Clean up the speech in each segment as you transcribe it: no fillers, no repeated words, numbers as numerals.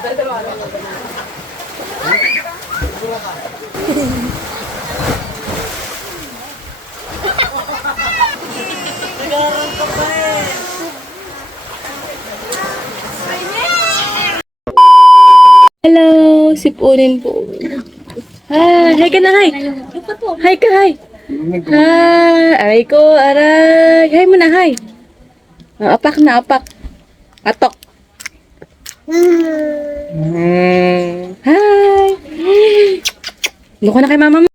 Hello, sipunin po. Hi ka na, hi. Hi ka, hi. Hi, aray ko, aray. Hi mo na, hi. Apak na, apak. Atok. Hi. Luko na kay mama mo.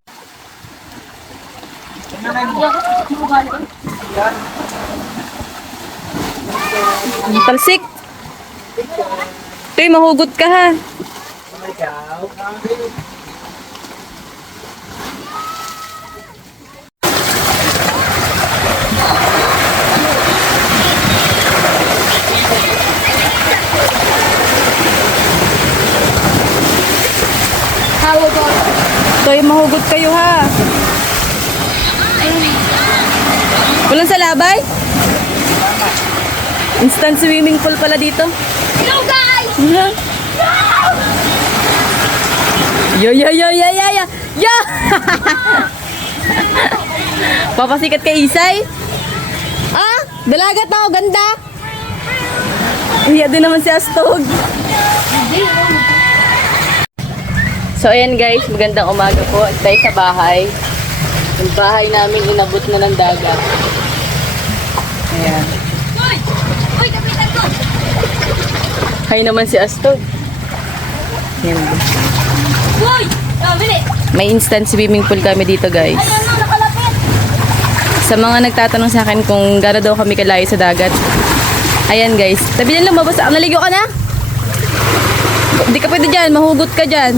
Talsik. Tuy, mahugot ka ha. Tuy, mahugot kayo ha. Walang salabay? Instant swimming pool pala dito. Hello guys! Yo yo yo yo yo yo yo. Papasikat kay Isay? Ah, dalagat ako, ganda. Iya din naman si Astog. So ayan guys, magandang umaga po. Tayo sa bahay. Yung bahay namin inabot na ng dagat. Ayan. Uy, kapitan ko! Hay naman si Astog. Ayan. Uy! Bili! May instant swimming pool kami dito guys. Ayan na, nakalapit! Sa mga nagtatanong sa akin kung gano'n daw kami kalayo sa dagat. Ayan guys. Tabi niyan lumabas. Naligo ka na? Hindi ka pwede dyan. Mahugot ka dyan.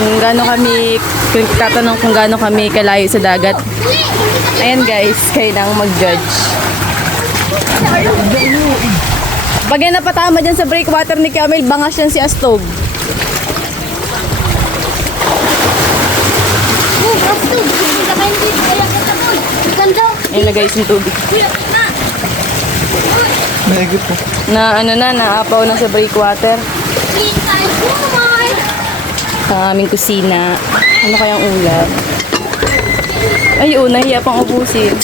Kung gaano kami, kung tatanong kung gaano kami kalayo sa dagat. Ayan guys, kayo nang mag-judge. Pag yan napatama dyan sa breakwater ni Camille, bangas yan si Astog. Astog! Hindi ka kayo dito. Kaya kita ko. Ganda! Ayan na guys, yung tubig. Na! Na ano na, naapaw na sa breakwater. Kita ko, Mar! Sa aming kusina. Ano kayang ulam? Ay, nahiya pang ubusin.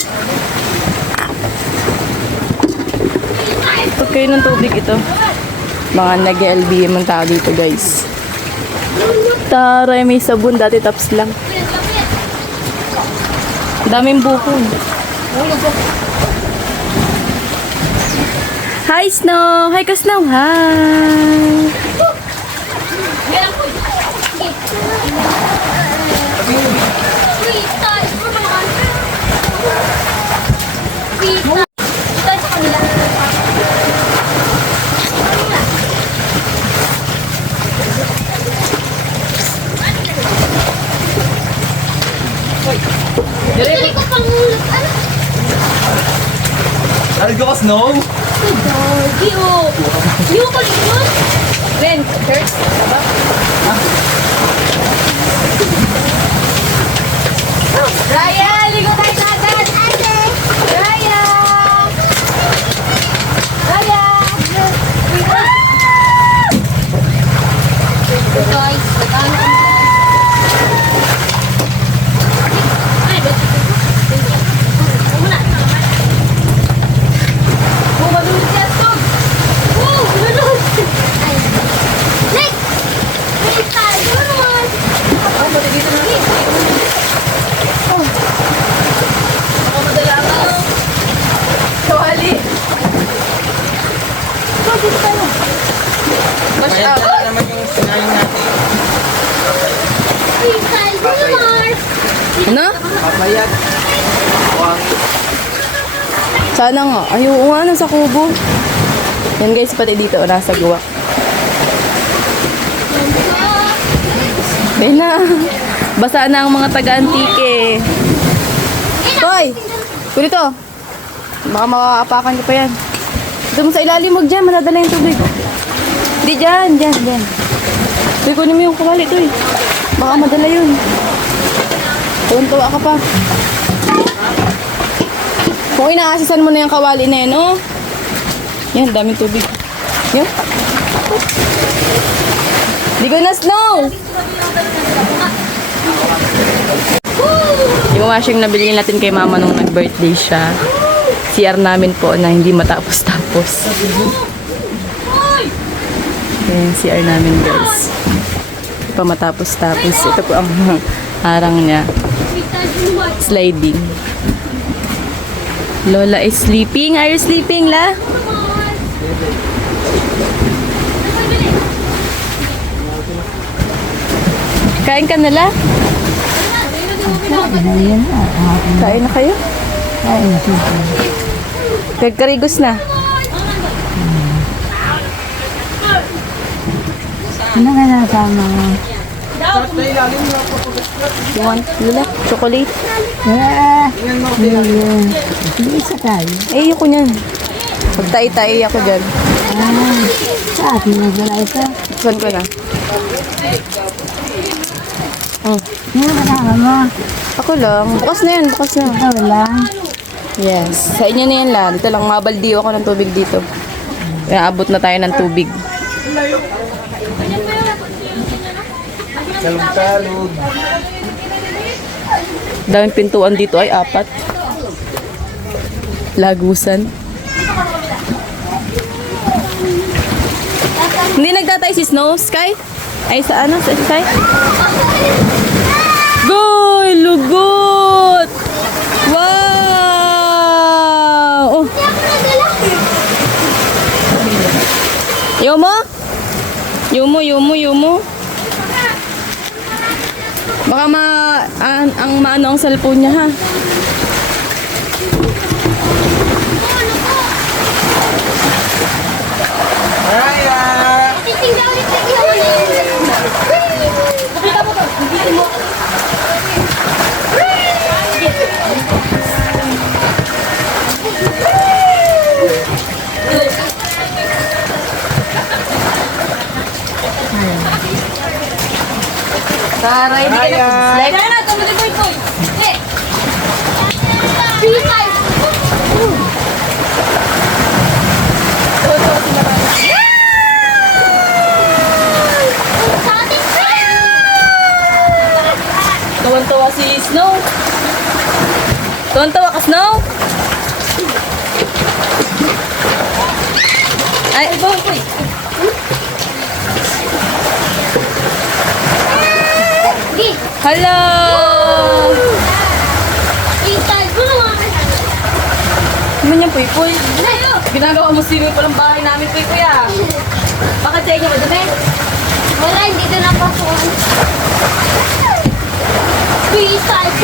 Pag kayo ng tubig ito. Mga nag-LBM ang tao dito guys. Taray, may sabon. Dati taps lang. Daming bukol. Hi, Snow! Hi ka, Snow! Hi! Kita! Ito naman! Kita! Kita sa kanila. Dili ko pang ulit. Ano? Narinig ko ka, Snow? Doggy, oh. Hindi mo kulit yun? Len, hurts? Diba? Raya! Ligo tayo sa agad! Ate! Raya! Raya! Guys, nagkano kami guys. Ay, ba't ito? Huwag mo na. Bumalun si Astog! Oh, lulod! Ay. Next! Next tayo naman! Oh, pati dito na. Oh. Baka madala ka. Kawali. Oh, dito tayo. Mash Kaya up. dala naman yung sinayin natin. Next tayo naman! Ano? Papayag. Huwag. Sana nga. Ay, oo nga, nasa kubo. Yan guys, pati dito, nasa guwak. Dahil na. Basa na ang mga taga-antike. Toy! Kulito. Baka makakapakan ka pa yan. Ito mo sa ilalim, huwag dyan. Madadala yung tubig. Hindi dyan, dyan, dyan. Toy, kunin mo yung kawali, Toy. Baka madala yun. Tuwan-tuwa ka pa. Kung inaasisan mo na yung kawali na yan, oh. Yan, daming tubig. Yun. Ligo na, Snow! Yung washing na bilhin natin kay mama nung nag-birthday siya. CR namin po na hindi matapos-tapos. Ayan, CR namin guys. Hindi pa matapos-tapos. Ito po ang harang niya. Sliding. Lola is sleeping. Are you sleeping, La? Kain ka na, La? Kain na kayo? Kagkarigos na. Ano nga nasama mo? You want, Lola? Chocolate? Hindi isa tayo. Eh, ayoko niyan. Pagtai-tai ako dyan. Sa atin nagdala ito. Saan ko na? Ano kasama mo? Ako lang. Bukas na yan, bukas na. Ikaw lang. Yes. Sa inyo na yan lang. Dito lang, mabaldiyo ako ng tubig dito. Kaya abot na tayo ng tubig. Talog-talog. Daming pintuan dito ay 4. Lagusan. Hindi nagtatay si Snow, Sky? Ay, sa ano? Sa Sky? Goy! Lugot! Wow! Oh. Yomo? Yomo, Yomo, Yomo. Baka ang maano ang cellphone niya, ha? Raya! Tara, hindi ka na Raya! like. Tuwan-tuwa si Snow. Tuwan-tuwa ka, Snow? Ay, boy. Hello! Ano yan, Puy-Puy? Ginagawa mo sino pa ng bahay namin, Puy-Puy, ah. Bakit sa inyo madami? Wala, hindi doon napasukan. Freestyle.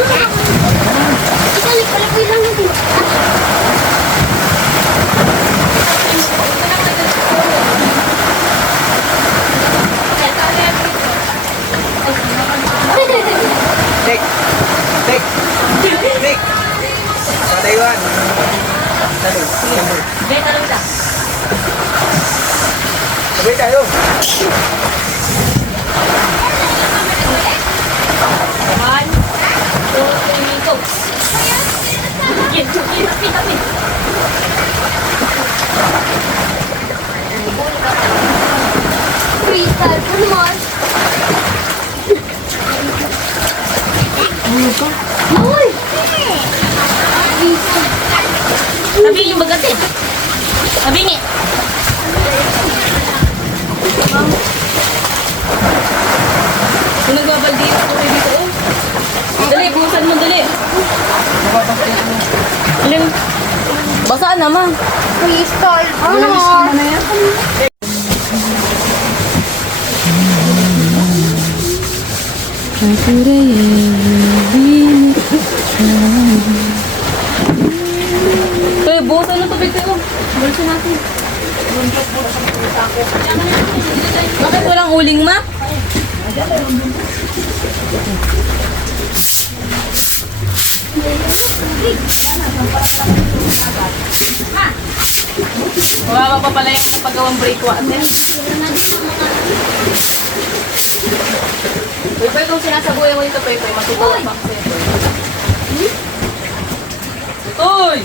Ikalik-alik lang natin. Tek! Tek! Tek! Sa Taiwan. Talog. Sabay tayo. Freestyle. Ano naman? Uy! Sabi niyo magatin. Sabi niyo. Kung nagbabaldi ako kayo dito, oh. Dali, buhusan mo, dali. Alin? Basa naman. Freestyle. Ano naman? Kaya buhusan ng tubig ko. Bulsa natin. Bakit walang uling, ma? Wala pa pala yung pagawang breakwater. Pwede kung sinasabuhay mo dito, Pwede, matutuwa pa ako sa'yo. Uy!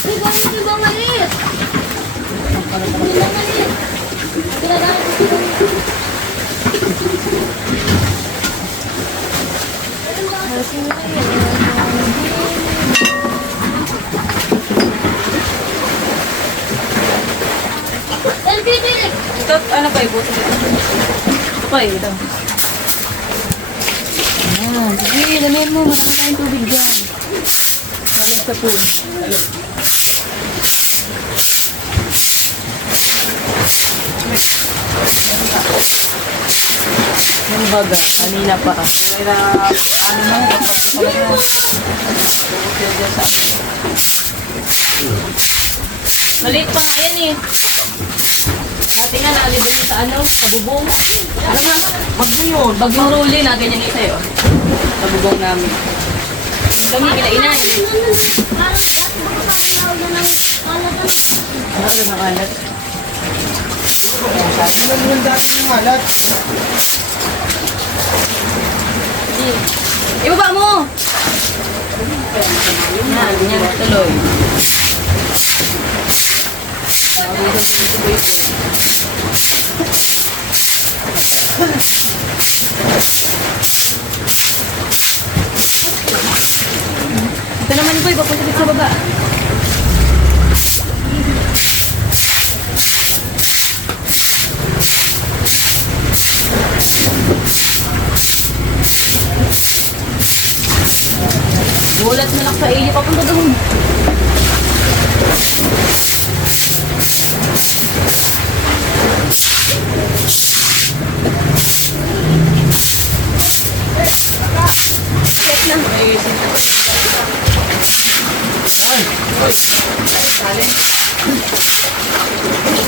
Yung bang maliit. Yung bang maliit. Ginagamit ko sila. LPG! Ito, ano pa yung buto dito? Ito pa yung ito. Ayan. Sige, damihan mo. Marami tayong tubig dyan. Tapos sa pool. Yung baga, kanina pa. Maliit pa nga yan eh. Dati nga naalibon niya sa ano, sa bubong. Alam mo, Bagyo yun. bagyong ruli na ganyan ito yun. Sa bubong namin. Kami kinainan. Parang dati baka parang nauna ng kalat. Ano na kalat? Ilan yung dati yung malat? Ibaba mo! Yan, yan, tuloy. Ito naman boy, papunta dito sa baba. Gulat na lang sa iyo, papunta doon.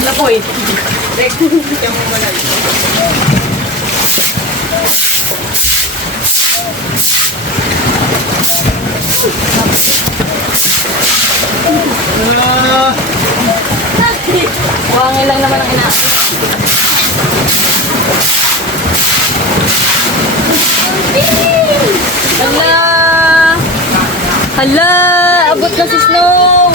Lapoy. Dek, kaya mo malay. Buhangin lang naman ang inaasal. Hala! Hala! Abot na si Snow!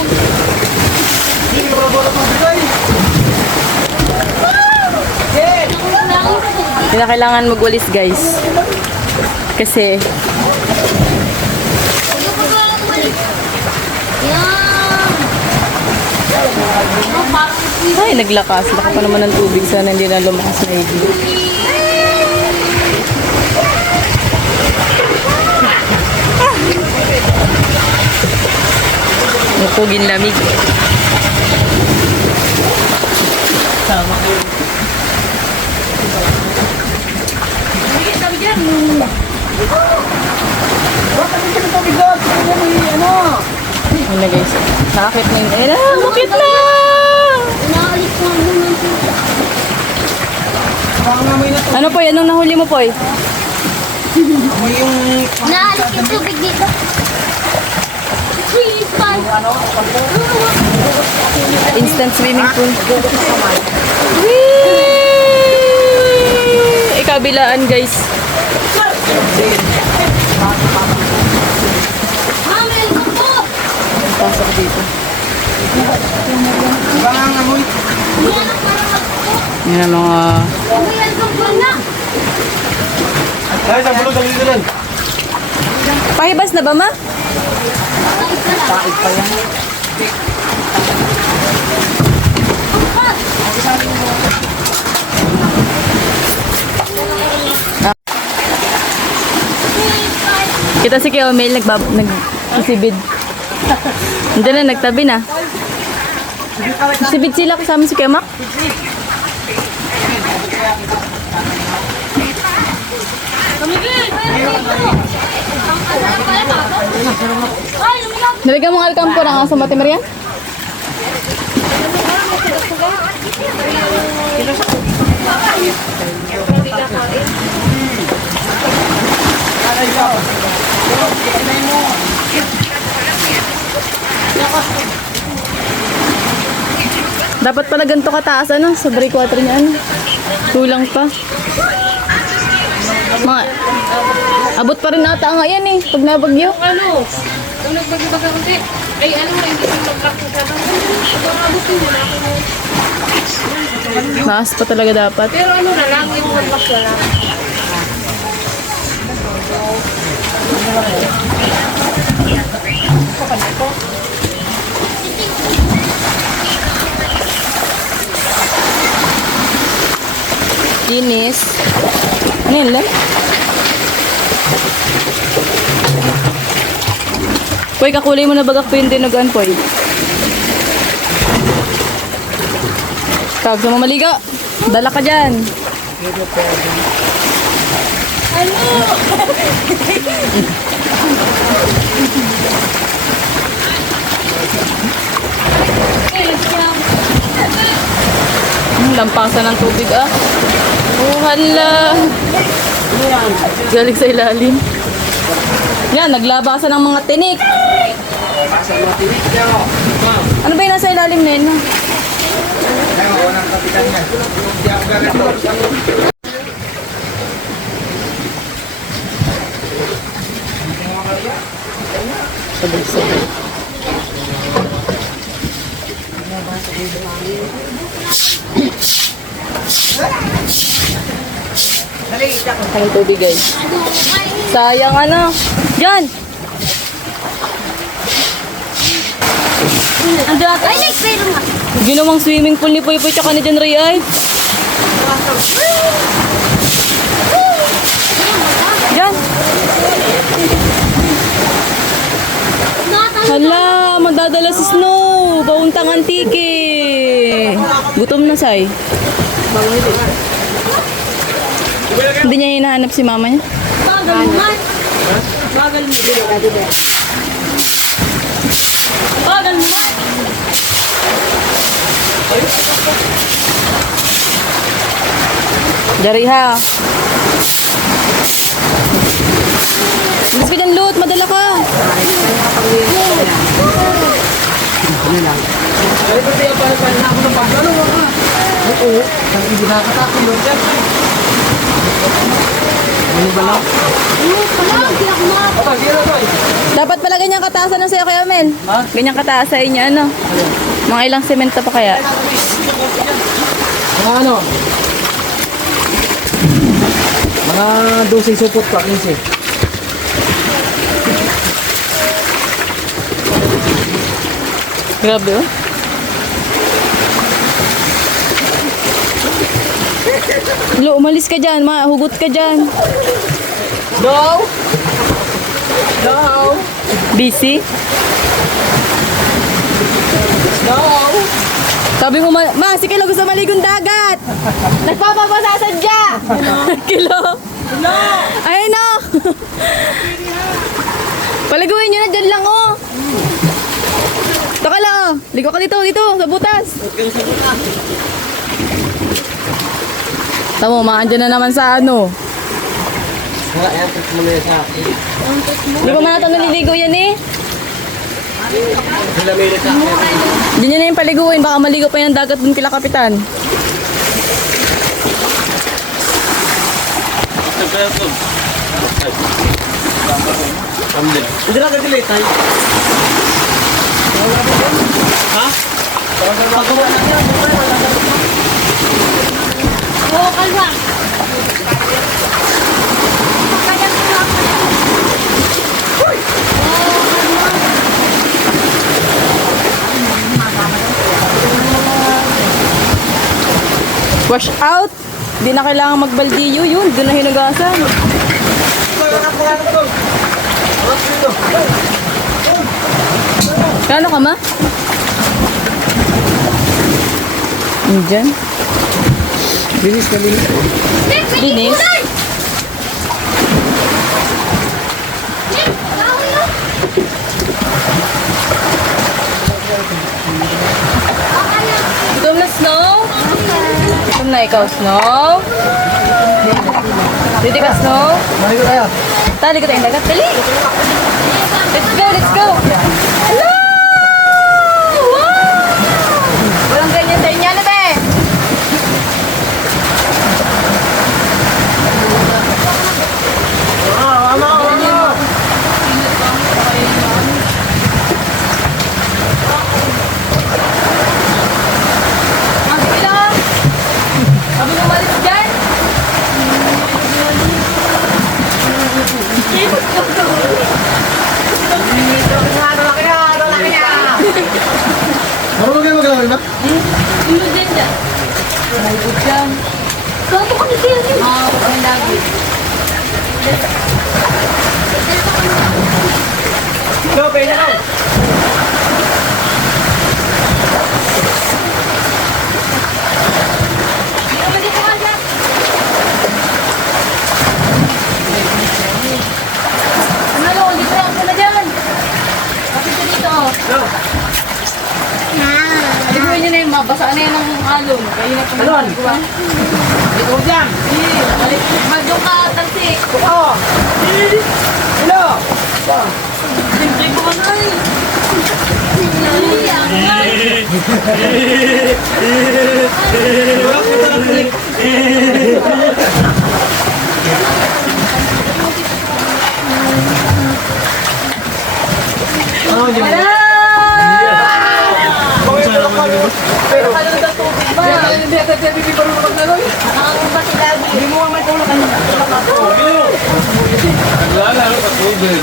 Hindi na kailangan magwalis guys. Kasi ay, naglakas. Laka pa naman ng tubig. Sana hindi na lumakas na higit. Napugin lamig. Sama kayo. Ayun na guys. Nakakit na yun. Ayun na! Makit na! Inaalis ko ang bunang tuta. Ano po? Anong nahuli mo po? Amoy yung... Inaalis yung tubig dito. Cheese pan. Instant swimming pool. Whee! Ikabilaan guys. Mami, ito po. Pasok dito. Bang ang amoy. Yan ang parang ako. Yan ang mga... Mami, ito po na. Ay, sa bulog, dali doon. Pahibas na ba ma? Taig pa yan. Kita si Kuya Mel nagsisibid. Hindi na, nagtabi na. Sibid sila kasama si Kuya Mac. Nalagyan mong alkampo ng aso Mati Marian? Dapat pala ganito kataas ano, sa breakwater niya ano. Kulang pa. Mga Abot pa rin ata nga yan eh, pag nabagyo. Ano? Kung nagbagyo-bagyo kasi, ay ano, hindi ko mag-lock sa sabang. Kung abutin mo na ako. Maas pa talaga dapat. Pero ano na lang, yung mag-lock na lang. Linis. Ngayon lang. Poy, kakulay mo na bagak po yung dinugan, Poy. Kag, sa mamaligo. Dala ka dyan. Lampasan ng tubig ah. Oh, hala. Galing sa ilalim. Yan, naglabasan ng mga tinik. Ano ba yung nasa ilalim na yun? Sabay-sabay. Ang tubig guys. Sayang ano. Yan! Andiyan ay, nag-pero nga. Ginawang swimming pool ni Poy Poy tsaka ni John Ray ay. Yan! Hala, madadala si Snow. Bauntang antike. Gutom na, Say. Hindi niya hinahanap si mama niya. Bagal mo. Bagal mo. Bagal mo. Dari ha. Bilis ka dyan, Lut. Madala ka. Ay, pati yung pala na ako ng pagkalo ka. Oo, hindi nakakatakot mo dyan. Ano ba lang? Dapat pala ganyang kataasan na sa'yo kaya, Mel. Ganyang kataas sa inyo, ano? Mga ilang semento pa kaya? Mga ano? Mga 12 supot pa, 15. Grabe, oh. Lo, umalis ka dyan. Mahugot ka dyan. No! No! Busy? No! Sabi mo, si Kilo gusto maligong dagat. Nagpapabasa sadya. Kilo. No! Ay, no! Paliguin nyo na dyan lang, oh. Taka lang, oh. Ligo ka dito, sa butas. Tamo, maandyan na naman sa ano. Mga airport mo na sa akin. Hindi pa man natin naliligo yan eh. Hilamilit sa akin. Hindi nyo na yung paliguin, baka maligo pa yung dagat dun kila kapitan. Hindi lang kagilay tayo. Ha? Oo, kalma. Wash out. Hindi na kailangan magbaldiyo yun. Doon na hinugasan. Kano ka ma? Diyan. Bilis na bilis. Linis. Gutom na, Snow? Gutom na ikaw, Snow? Dito ka, Snow? Maligo tayo. Tali ko tayong dagat. Dali! Let's go, let's go! Hello! Wow! Walang ganyan sa inyo, be! Ano? Marunong kayo maglalaro na? Ilog din dyan. Malibot yan. Saan ko kasi yan eh? Ako kami lagi. Go, pwede na. Pwede ko kaya. Ano lo, dito lang sila dyan. Kapit ka dito. Go. Aliguin nyo na yun, mabasa na yun ng alon. Kayo na Alon. pumagawa. Ikaw dyan. Balik, magyo ka, tansi. Ito. Hello. Simple ko ka na eh. Ano yun? Pero kalong ng tubig ba? Hindi parang maglaro. Ang pati lagi. Hindi mo nga may tulak kanina. Naglalaro sa tubig.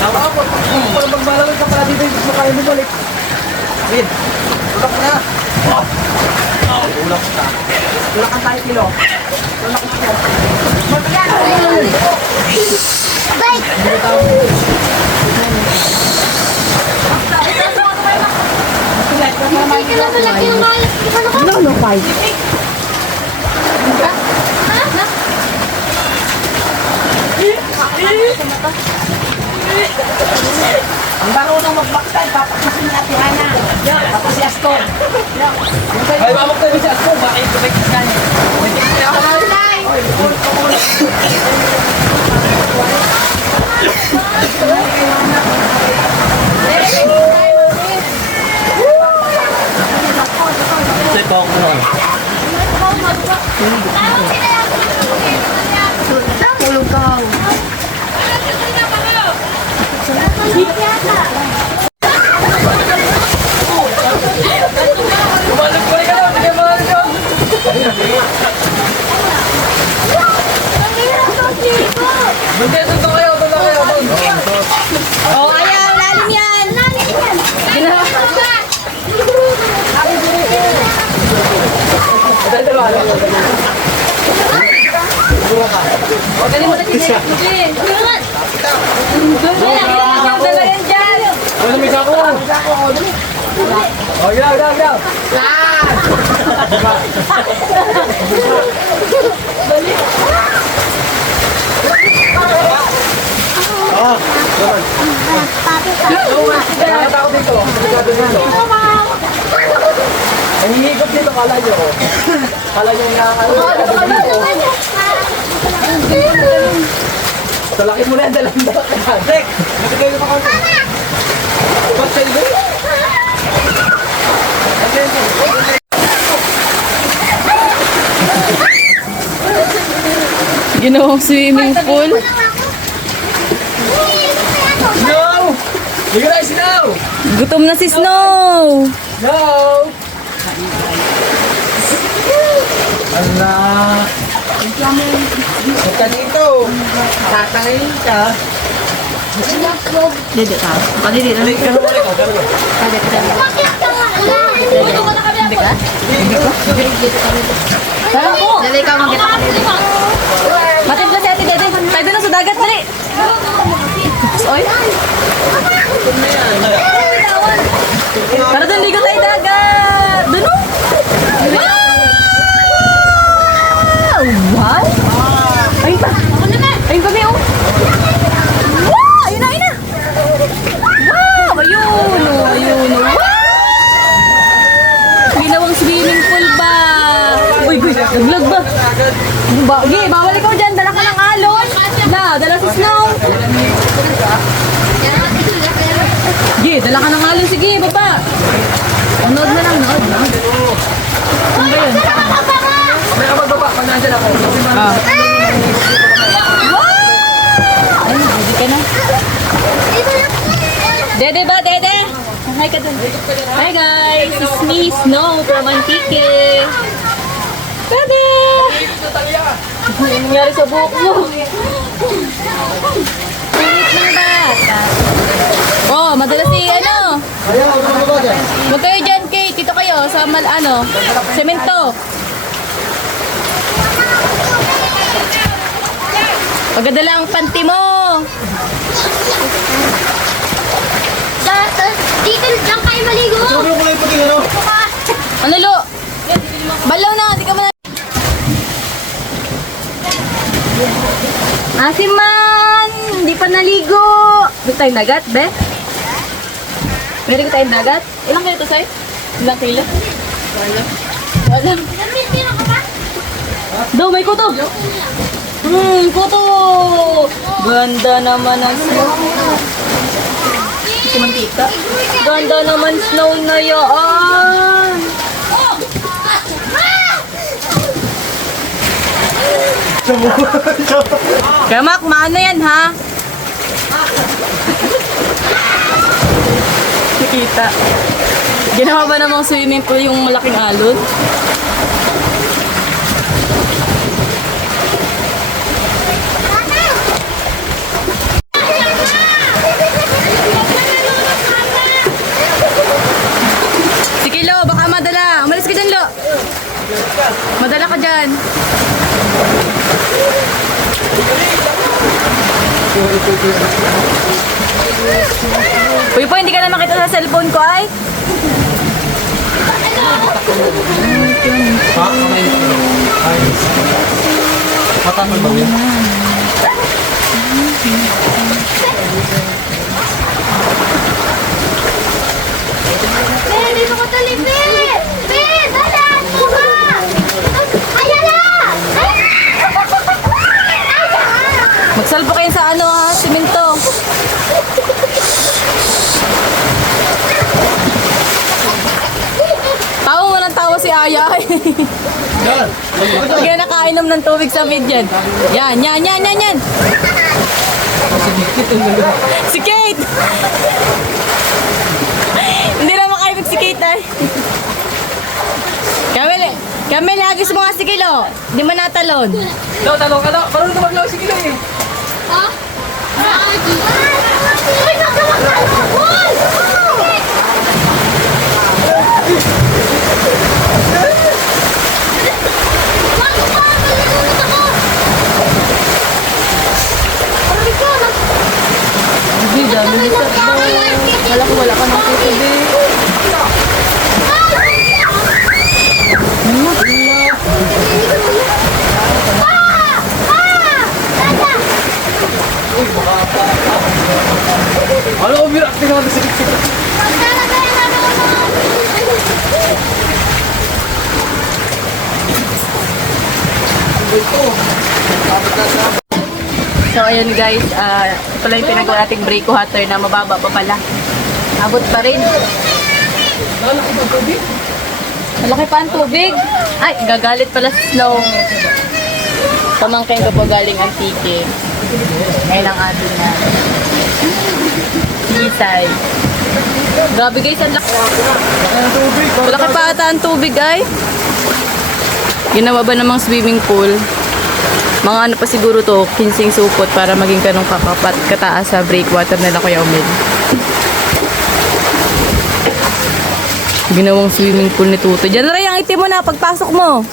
Tama ako. Kung magbalawin ka pala dito, hindi mo kaya bumalik. Win. Tulak na. Tulak ka. Tulak ka tayo kilo. Tulak ka kilo. No, no, five. Ang marunong magbaktan, papakasin natin Ana. Tapos si Astor. Ay, mamok tayo si Astor. Bakit ko may kanya? Tulog ka. Tumalog ko rin ka lang. Sige, mga rin Buntesun to kayo, to kayo. Oh, ayaw, lalim yan. O, dali mo na siya. Dala yan dyan. Ano may sako? O, yaw, yaw, yaw. Kaya tao dito. Sigado dito. Nangihigop dito, kala nyo. Kala nyo nga, dito. Talaki mo na yan, dalang-dalang ka. Dek, nakagayon pa konti. Ba't sa ilbo? Ginawang swimming pool. Snow! Liga na, Snow! Gutom na si Snow. Snow! Ala! Huwag ka dito. Tatangin ka. Dede ka. Padidi na. Hindi ka naman ikaw. Hindi ka? Parang po. Dede ka magkita. Matimpla si ate Dede. Tayo na sa dagat. Dali. Oy. Tara doon, ligo tayo dagat. Doon o. Wow! Ayun pa. Ayun pa, Mio. Wow! Ayun na, ayun na. Wow! Ayun o, ayun o. Wow! Ginawang swimming pool ba? Uy, guys, nag-vlog ba? Gi, bawal ikaw dyan. Dala ka ng alon. Dala si Snow. Gi, dala ka ng alon. Sige, baba. Nood na lang, nood. Ano ba yun? May ka magbaba. Pag nandyan ako. Ay, hindi ka na. Dede ba, Dede? Hi ka dun. Hi guys, it's me, Snow from Antique. Dede! Ano nangyari sa buhok mo? Pilit ng bata. semento. Pagadala ang panty mo. Dito lang kayo maligo. Sabi ko lang pati ano. Ano, Lo? Balaw na, di ka man. Asiman! Hindi pa naligo! Gusto tayong dagat, be? Meron tayong dagat? Ilang kilo to, Sai? Ilang kilo? Wala. Meron ka ba? Do, may kuto! Kuto! Ganda naman ang snow. Si Mantika. Ganda naman snow na yan! Kamak, maano yan, ha? Nakita. Ginawa ba namang swimming pool yung malaking alon? Sige, Lo, baka madala. Umalis ka dyan, Lo. Madala ka dyan. Uy po, hindi ka na makita sa cellphone ko ay. Ha? Ay. Matanong ba yun? Dito ko tuloy, Be! Be! Dala! Buka! Ayan na! Magsalpo kayo sa ano ha, simento. Tawa mo ng tawa si Aya. Yan. Huwag yan nakainom ng tubig sa midyan. Yan. Si Kate! Hindi na makaibig si Kate ay. Kami lagi sa mga sikilo. Di man natalon. Daw, talong ka daw. Parang ito maglaw, sige lang eh. Ha? Uy, nagawag na! Uy! Bakit pa? Malilunod ako! Aray ko! Hindi, dami nito. Wala ka ng tubig. Ano, umirak din ako sa sikit. So ayun guys, ito pala yung pinagawa nating brake water na mababa pa pala. Abot pa rin. Malaki pa ang tubig. Ay, gagalit pala sa snow. Pamangkin ko po galing Antique. Ngayon ang atin na Tisay. Grabe guys, ang laki. Malaki pa ata ang tubig ay. Ginawa ba namang swimming pool? Mga ano pa siguro to, 15 supot para maging kanong kakapat kataas sa breakwater nila Kuya Omid. Ginawang swimming pool ni Tuto. Diyan rin ang itim mo na pagpasok mo.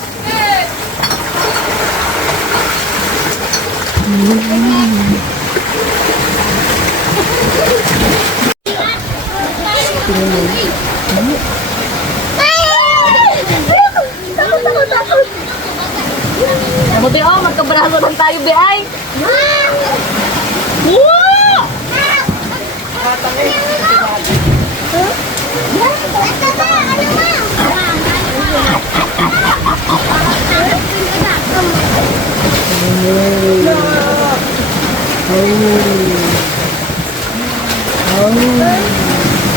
Mabuti magkabraso lang tayo, be ay. Wow!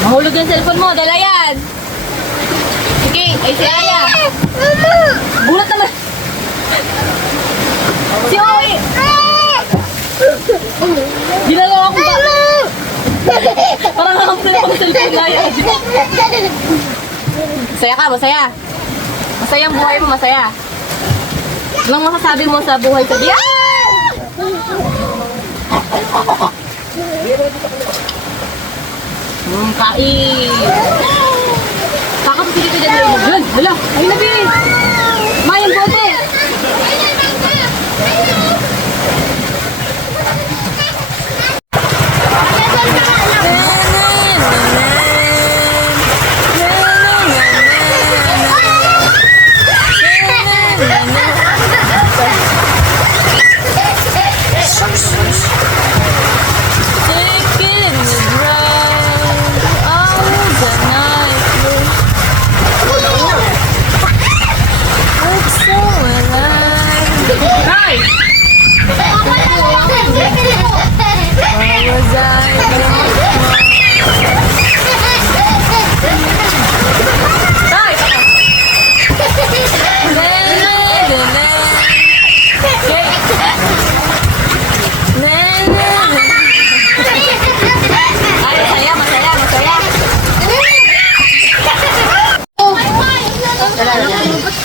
Mahulog yung cellphone mo, dala yan. Sige, ay si Aya. Gulat naman. Si Oy. Ginagawa ko ba? Parang nakapun na pang cellphone na yan. Masaya ka, masaya. Masaya ang buhay mo, masaya. Anong masasabi mo sa buhay sa diyan? Kain. Kakapagpili ka dyan, yun. Hala, ayun na, Bi. Mayang bote.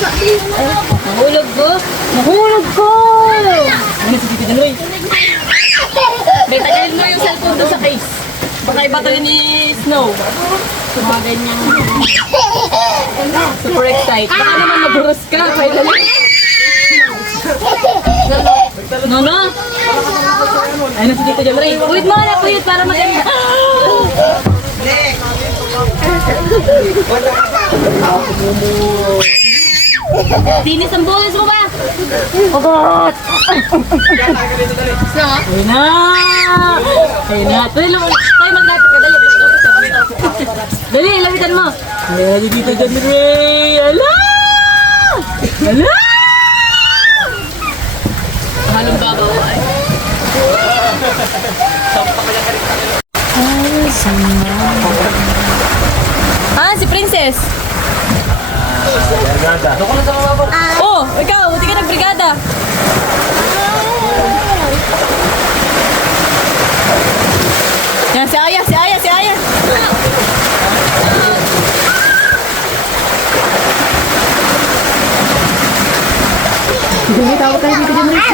Mahulog ko. Mahulog ko! Ano si Titi Danoy? May tagalin mo yung cellphone doon sa case. Baka iba to yun ni Snow. Mga ganyan. Super excited. Baka naman maburos ka. Kaya dali. Nono? Ayun na si Tito Jamray. Puyit mo na, puyit para maganda. Dinis ang buhos mo ba? Ogot! Ayun na! Ayun na! Tuloy lang! Tayo maglapit ka! Dali! Dali! Lapitan mo! Dali dito dyan rin! Ala! Ala! Halong babaw ay. Ah, si Princess! Oh, ikaw, buti ka nagbrigada. Yan, si Aya, si Aya, si Aya. Hindi, tawag tayo dito dyan, Rich.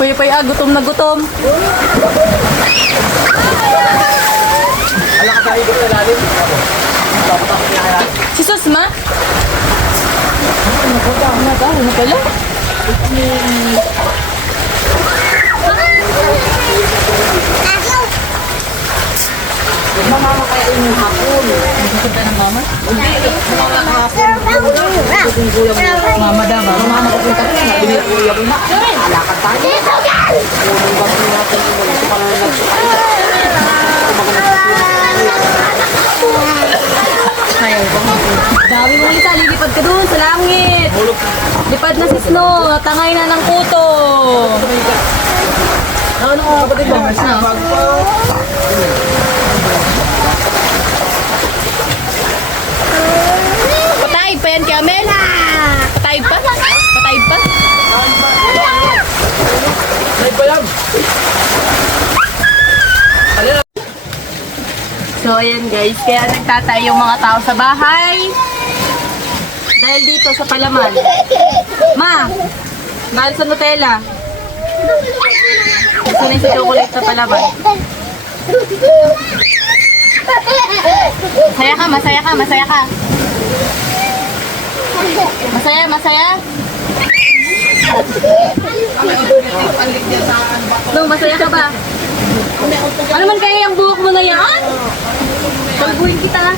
Pay-pay gutom na gutom. Ala ka tayo dito sa lalim. Si Susma? Ano pala? Mama kaya yung hapon. Punta ng mama? Mama daw ba? Mama pupunta ko na. Binikuya ko na. Lakad tayo. Yung baso natin yung mga pala Ayaw ko. Dami mo ulit, lilipad ka doon sa langit. Lipad na si Snow, tangay na ng kuto. ano ka kapatid ba? Patay pa yan, Kamel. Patay pa? Patay pa? Ay ba yan? So, ayan guys, kaya nagtatay yung mga tao sa bahay. Dahil dito sa palaman. Ma, dahil sa Nutella. Gusto na sa chocolate sa palaman. Masaya ka, masaya ka, masaya ka. Masaya, masaya. No, masaya ka ba? Ano man kaya yung buhok mo na yan? Talbuhin kita.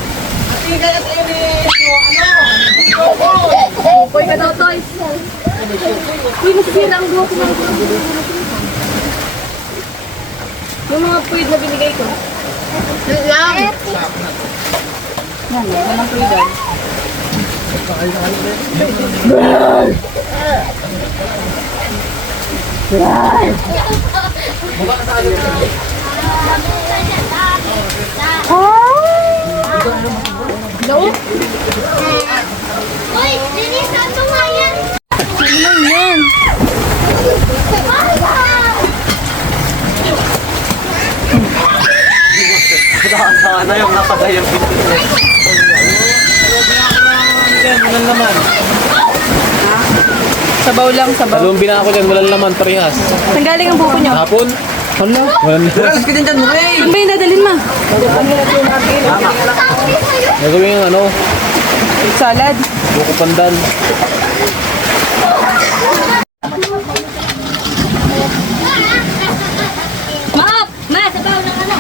Uy ka daw, Toys. Uy, nasisira ang buhok mo. Yung mga puwid na binigay ko. Lang. Yan, yan ang puwidan. Uy, linis na ito nga yan. Ano yan? Sana yung napatay ang pinto. Yan naman. Sabaw lang, sabaw. Dalawang bina ako dyan, walang laman, parehas. Saan galing ang buko nyo? Hapon? Wala. Walang laman. Saan ba yung dadalhin ma? Gagawin yung ano, Salad. buko pandan. Maap! Ma, sabaw ng ano?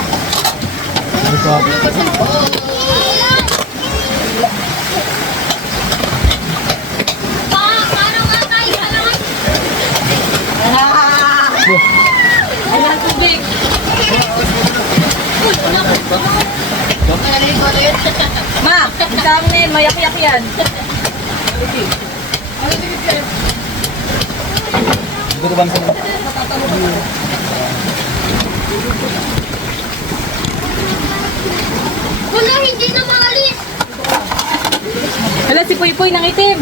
Walang tubig. Ma, sa amin, mayak-yak yan. Wala, hindi na maalis. Hala, si Puy Puy nang itim.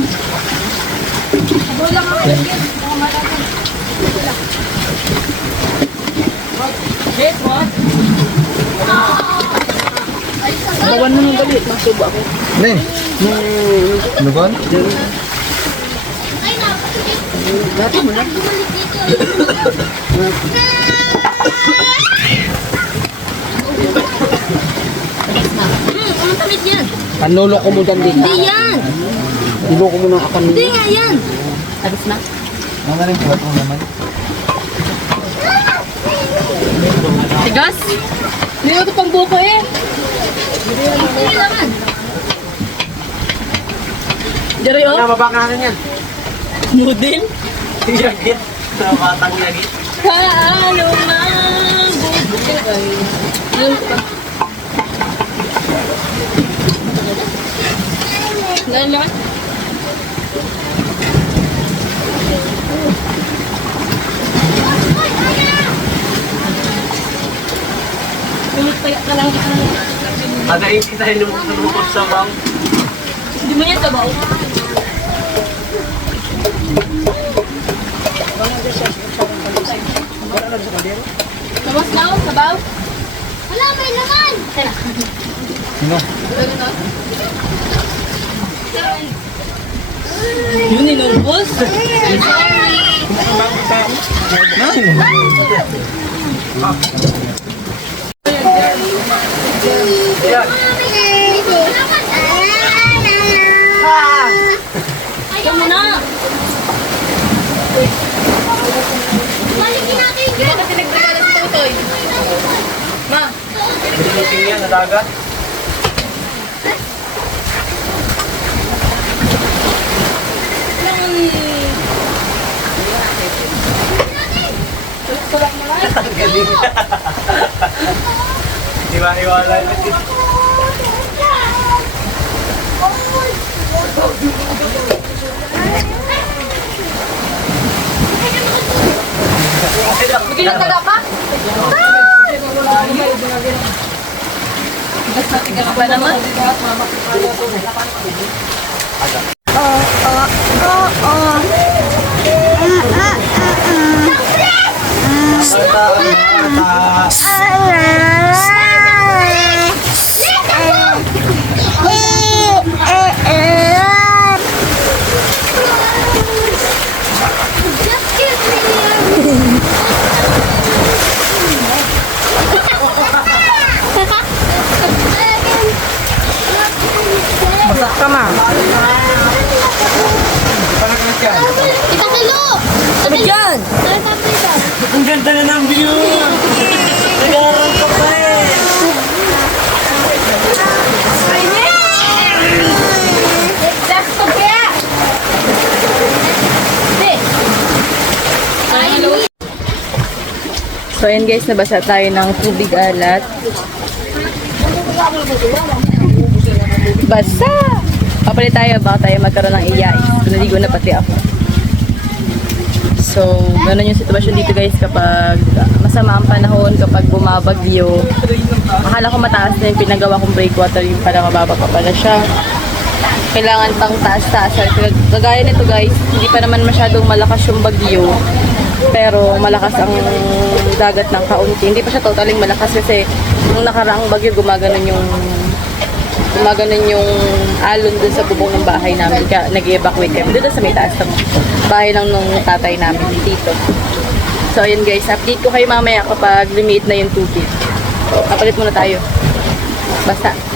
Yes, what? Bawan mo ng galit. Masubo ako. Nen, ano ba? Ay, Dati mo na. Ang tamit yan. Panlolo ko mo dyan din. Hindi yan. Niloko mo ng akan. Hindi nga yan. Tapos na. Ano rin po ito naman? Tigas? Hindi ko ito pang buko eh. hindi naman. Diray oh. Mabakanan yan. Noodle? Yagit. Batang yagit. Paano mabubuhay? Yun pa. Lalaman? Ulit pa ka lang. Padayin kita yung lumukot sa bang. Hindi mo yan sabaw. Tapos na ako, sabaw. Wala, may laman. Yun inubos. Ikaw muna. Balikin natin Di ba kasi nagregalo si Totoy? Ma, Pinuting yan, nadagat. Galing. Di ba iwala? magkilala pa? Tigas na tigas pa naman. Tama. Itakalo! Ano dyan? Ang ganda na ng view! Nag-aaral ka pa eh! Desktop kaya! Hindi. So ayan guys, nabasa tayo ng tubig alat. Basa! Papalit tayo, baka tayo magkaroon ng iyais. Naligo na pati ako. So, ganun yung sitwasyon dito guys kapag masama ang panahon, kapag bumabagyo. Akala ko mataas na yung pinagawa kong breakwater, yung pala mababa pa pala siya. Kailangan pang taas-taas. Kagaya nito guys, hindi pa naman masyadong malakas yung bagyo. Pero malakas ang dagat ng kaunti. Hindi pa siya totaling malakas kasi nung nakaraang bagyo gumaganon yung gumaganon yung alon dun sa bubong ng bahay namin. Kaya nag-evacuate kami doon sa may taas ng bahay lang nung tatay namin dito. So ayun guys, update ko kayo mamaya kapag lumiit na yung tubig. Kapalit muna tayo. Basta.